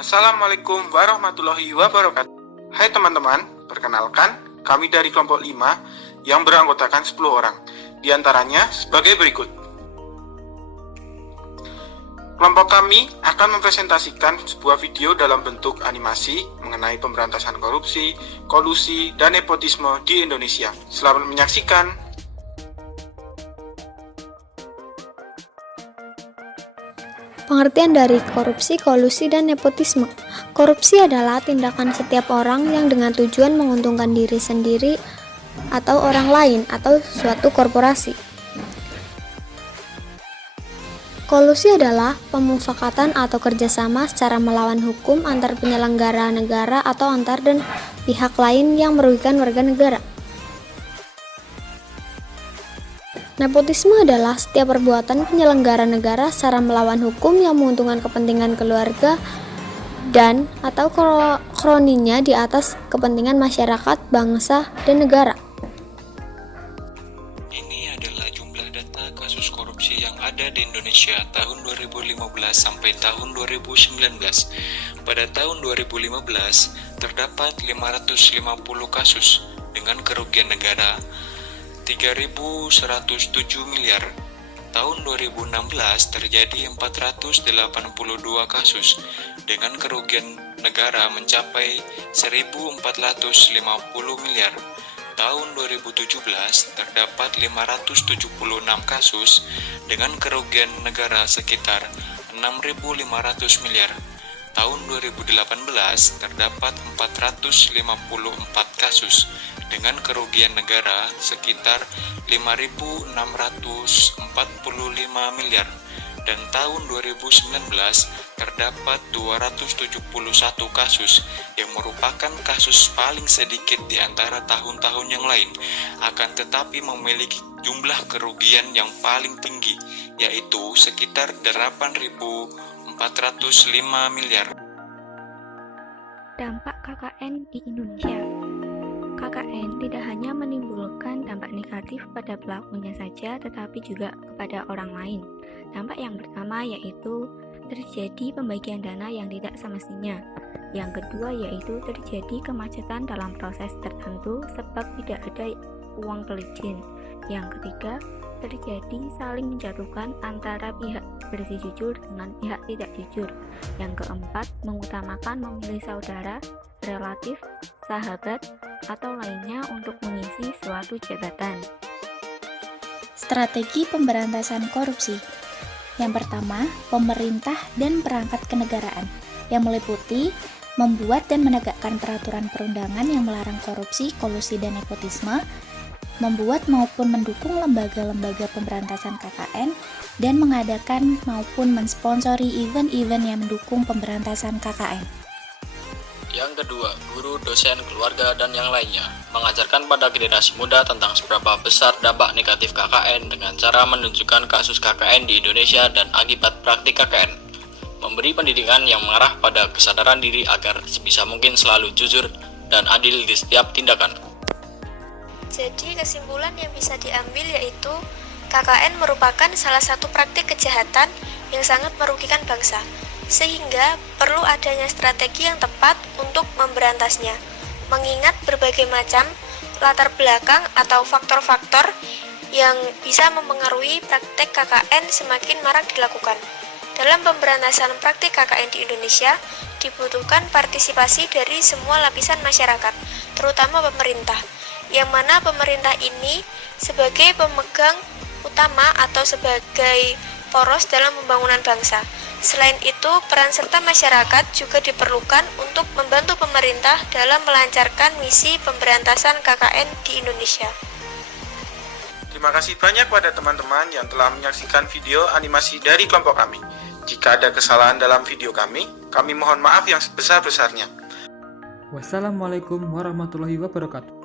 Assalamualaikum warahmatullahi wabarakatuh. Hai teman-teman, perkenalkan kami dari kelompok 5 yang beranggotakan 10 orang. Di antaranya sebagai berikut. Kelompok kami akan mempresentasikan sebuah video dalam bentuk animasi mengenai pemberantasan korupsi, kolusi, dan nepotisme di Indonesia. Selamat menyaksikan. Pengertian dari korupsi, kolusi, dan nepotisme. Korupsi adalah tindakan setiap orang yang dengan tujuan menguntungkan diri sendiri atau orang lain atau suatu korporasi. Kolusi adalah pemufakatan atau kerjasama secara melawan hukum antar penyelenggara negara atau antar dan pihak lain yang merugikan warga negara. Nepotisme adalah setiap perbuatan penyelenggara negara secara melawan hukum yang menguntungkan kepentingan keluarga dan atau kroninya di atas kepentingan masyarakat, bangsa, dan negara. Ini adalah jumlah data kasus korupsi yang ada di Indonesia tahun 2015 sampai tahun 2019. Pada tahun 2015 terdapat 550 kasus dengan kerugian negara 3.107 miliar. Tahun 2016 terjadi 482 kasus dengan kerugian negara mencapai 1.450 miliar. Tahun 2017 terdapat 576 kasus dengan kerugian negara sekitar 6.500 miliar. Tahun 2018 terdapat 454 kasus dengan kerugian negara sekitar 5.645 miliar, dan tahun 2019 terdapat 271 kasus yang merupakan kasus paling sedikit di antara tahun-tahun yang lain, akan tetapi memiliki jumlah kerugian yang paling tinggi, yaitu sekitar 8.405 miliar. Dampak KKN di Indonesia. KKN tidak hanya menimbulkan dampak negatif pada pelakunya saja, tetapi juga kepada orang lain. Dampak yang pertama yaitu terjadi pembagian dana yang tidak semestinya. Yang kedua yaitu terjadi kemacetan dalam proses tertentu sebab tidak ada uang pelicin. Yang ketiga, terjadi saling menjatuhkan antara pihak bersih jujur dengan pihak tidak jujur. Yang keempat, mengutamakan memilih saudara, relatif, sahabat, atau lainnya untuk mengisi suatu jabatan. Strategi pemberantasan korupsi. Yang pertama, pemerintah dan perangkat kenegaraan yang meliputi membuat dan menegakkan peraturan perundangan yang melarang korupsi, kolusi, dan nepotisme, membuat maupun mendukung lembaga-lembaga pemberantasan KKN, dan mengadakan maupun mensponsori event-event yang mendukung pemberantasan KKN. Yang kedua, guru, dosen, keluarga, dan yang lainnya mengajarkan pada generasi muda tentang seberapa besar dampak negatif KKN dengan cara menunjukkan kasus KKN di Indonesia dan akibat praktik KKN. Memberi pendidikan yang mengarah pada kesadaran diri agar sebisa mungkin selalu jujur dan adil di setiap tindakan. Jadi kesimpulan yang bisa diambil yaitu KKN merupakan salah satu praktik kejahatan yang sangat merugikan bangsa, sehingga perlu adanya strategi yang tepat untuk memberantasnya, mengingat berbagai macam latar belakang atau faktor-faktor yang bisa mempengaruhi praktik KKN semakin marak dilakukan. Dalam pemberantasan praktik KKN di Indonesia, dibutuhkan partisipasi dari semua lapisan masyarakat, terutama pemerintah, yang mana pemerintah ini sebagai pemegang utama atau sebagai poros dalam pembangunan bangsa. Selain itu, peran serta masyarakat juga diperlukan untuk membantu pemerintah dalam melancarkan misi pemberantasan KKN di Indonesia. Terima kasih banyak pada teman-teman yang telah menyaksikan video animasi dari kelompok kami. Jika ada kesalahan dalam video kami mohon maaf yang sebesar-besarnya. Wassalamualaikum warahmatullahi wabarakatuh.